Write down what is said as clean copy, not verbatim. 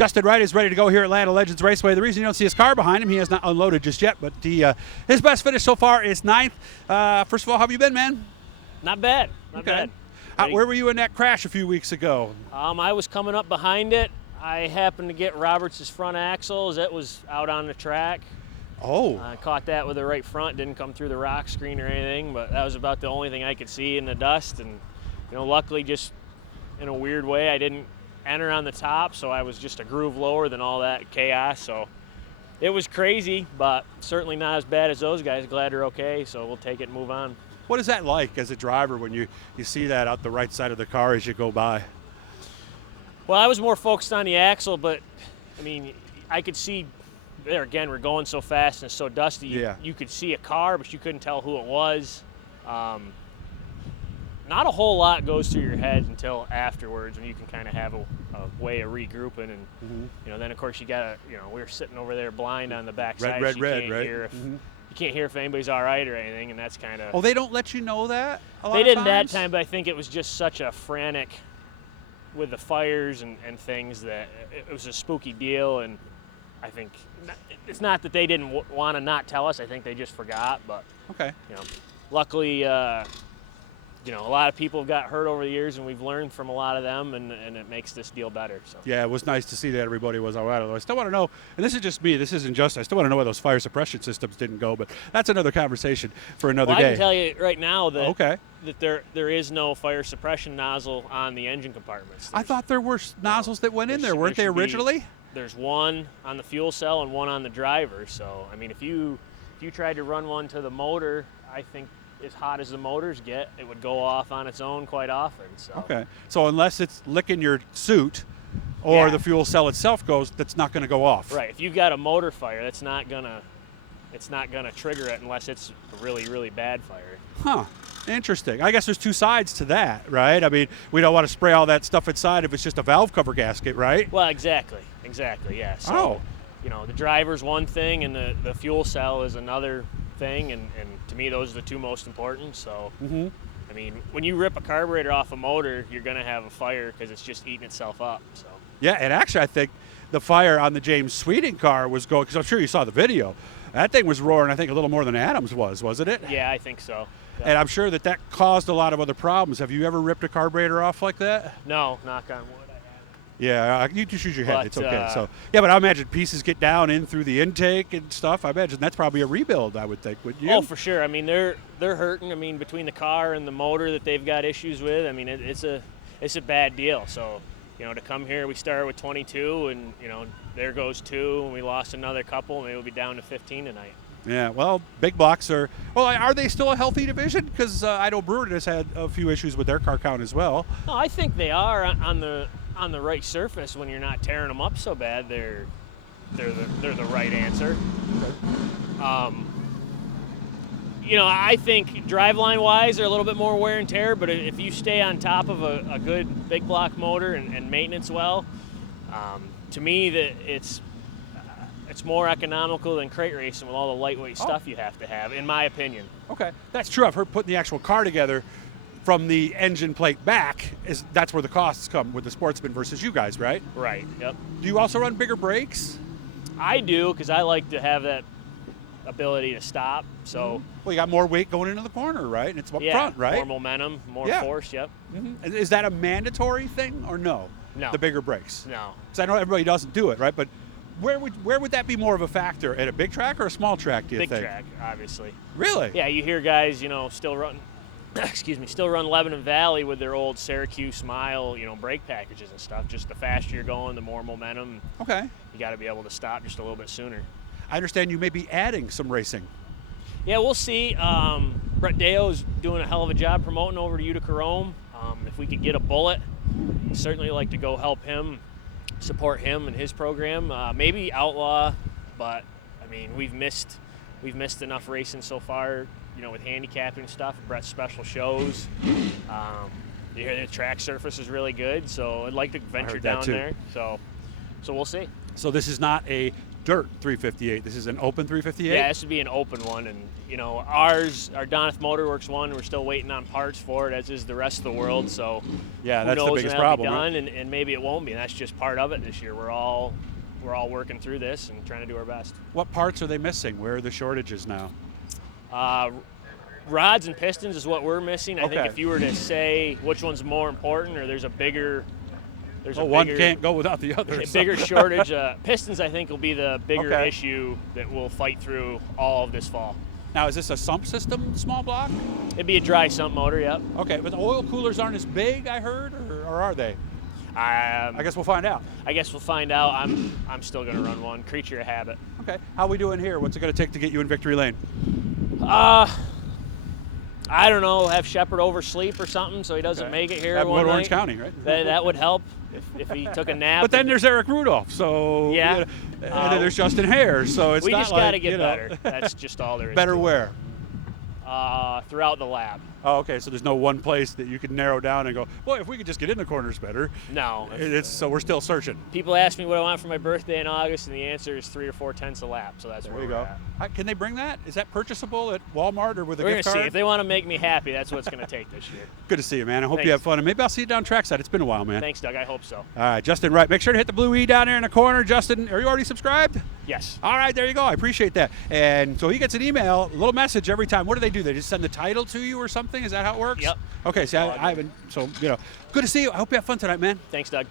Justin Wright is ready to go here at Land of Legends Raceway. The reason you don't see his car behind him, he has not unloaded just yet, but his best finish so far is 9th. First of all, how have you been, man? Not bad. Not bad. Where were you in that crash a few weeks ago? I was coming up behind it. I happened to get Roberts' front axle as it was out on the track. Oh. I caught that with the right front, didn't come through the rock screen or anything, but that was about the only thing I could see in the dust. And, luckily just in a weird way, I didn't enter on the top, so I was just a groove lower than all that chaos. So it was crazy, but certainly not as bad as those guys. Glad they're okay, so we'll take it and move on. What is that like as a driver when you see that out the right side of the car as you go by? Well, I was more focused on the axle, but, I could see, there again, we're going so fast and it's so dusty. Yeah. You could see a car, but you couldn't tell who it was. Not a whole lot goes through your head until afterwards when you can kind of have a way of regrouping. And, then, of course, you got to, we were sitting over there blind on the backside. Red, so right? You can't hear if anybody's all right or anything, and that's kind of... Oh, they don't let you know that a lot They of didn't times? that time, but I think it was just such a frantic with the fires and things that it was a spooky deal, and I think it's not that they didn't want to not tell us. I think they just forgot, but okay. Luckily, a lot of people have got hurt over the years, and we've learned from a lot of them, and it makes this deal better. So. Yeah, it was nice to see that everybody was all right. Although I still want to know, and this is just me, this isn't just, I still want to know why those fire suppression systems didn't go, but that's another conversation for another day. I can tell you right now that, that there is no fire suppression nozzle on the engine compartments. I thought there were nozzles that went in there, weren't they originally? There's one on the fuel cell and one on the driver. So, if you tried to run one to the motor, I think as hot as the motors get, it would go off on its own quite often. So. Okay. So unless it's licking your suit or the fuel cell itself goes, that's not going to go off. Right. If you've got a motor fire, it's not gonna trigger it unless it's a really, really bad fire. Huh. Interesting. I guess there's two sides to that, right? We don't want to spray all that stuff inside if it's just a valve cover gasket, right? Well, exactly, yeah. So, the driver's one thing and the fuel cell is another thing, and to me those are the two most important. So when you rip a carburetor off a motor, you're going to have a fire because it's just eating itself up. So yeah, and actually I think the fire on the James Sweeting car was going, because I'm sure you saw the video, that thing was roaring I think a little more than Adams wasn't it? Yeah, I think so. Yeah. And I'm sure that caused a lot of other problems. Have you ever ripped a carburetor off like that? No, knock on wood. Yeah, you just use your head. But, it's okay. But I imagine pieces get down in through the intake and stuff. I imagine that's probably a rebuild, I would think, wouldn't you? Oh, for sure. They're hurting. Between the car and the motor that they've got issues with, it's a bad deal. So, to come here, we started with 22, and there goes 2, and we lost another couple. Maybe we'll be down to 15 tonight. Yeah, well, big blocks are they still a healthy division? Because I know Brewer has had a few issues with their car count as well. No, I think they are on the right surface. When you're not tearing them up so bad, they're the right answer. I think driveline wise they're a little bit more wear and tear, but if you stay on top of a good big block motor and maintenance well, to me that it's more economical than crate racing with all the lightweight stuff you have to have, in my opinion. Okay. That's true. I've heard putting the actual car together from the engine plate back, that's where the costs come with the Sportsman versus you guys, right? Right, yep. Do you also run bigger brakes? I do, because I like to have that ability to stop. So well, you got more weight going into the corner, right? And it's up front, right? More momentum, more force, yep. Mm-hmm. Is that a mandatory thing or no? No. The bigger brakes? No. Because I know everybody doesn't do it, right? But where would that be more of a factor? At a big track or a small track, do you think? Big track, obviously. Really? Yeah, you hear guys, still run Lebanon Valley with their old Syracuse Smile, brake packages and stuff. Just the faster you're going, the more momentum. Okay. You got to be able to stop just a little bit sooner. I understand you may be adding some racing. Yeah, we'll see. Brett Deo's doing a hell of a job promoting over to Utica Rome. If we could get a bullet, I'd certainly like to go help him, support him and his program. Maybe Outlaw, but we've missed enough racing so far. With handicapping stuff, Brett's special shows. You hear the track surface is really good, so I'd like to venture down there. So we'll see. So this is not a dirt 358. This is an open 358? Yeah, this would be an open one, and ours, our Doneth Motorworks one, we're still waiting on parts for it, as is the rest of the world. So yeah, who that's knows the when biggest that'll problem. be done, Right? and maybe it won't be. And that's just part of it this year. We're all working through this and trying to do our best. What parts are they missing? Where are the shortages now? Rods and pistons is what we're missing. I think Okay. if you were to say which one's more important, or there's a bigger One can't go without the other. a bigger shortage. Pistons, I think, will be the bigger Okay. issue that we'll fight through all of this fall. Now, is this a sump system, small block? It'd be a dry sump motor, yep. Okay, but the oil coolers aren't as big, I heard, or are they? I guess we'll find out. I guess we'll find out. I'm still going to run one. Creature of habit. Okay, how we doing here? What's it going to take to get you in victory lane? I don't know. Have Shepard oversleep or something so he doesn't make it here Have him one go to night. Orange County, right? That would help if he took a nap. But then there's Eric Rudolph, so Yeah. and then there's Justin Hare, so it's we not just like, got to get better. That's just all there is. Better to it. where? Throughout the lab. Oh, okay. So there's no one place that you could narrow down and go, boy, if we could just get in the corners better. No. So we're still searching. People ask me what I want for my birthday in August, and the answer is 3 or 4 tenths a lap. So that's There where you we're go. at. Can they bring that? Is that purchasable at Walmart or with a We're gift gonna card? see if they want to make me happy. That's what it's gonna take this year. Good to see you, man. I hope Thanks. you have fun, and maybe I'll see you down trackside. It's been a while, man. Thanks, Doug. I hope so. All right, Justin Wright. Make sure to hit the blue E down there in the corner. Justin, are you already subscribed? Yes. All right, there you go. I appreciate that. And so he gets an email, a little message every time. What do? They just send the title to you or something? Is that how it works? Yep. Okay, see, I haven't. So, good to see you. I hope you have fun tonight, man. Thanks, Doug.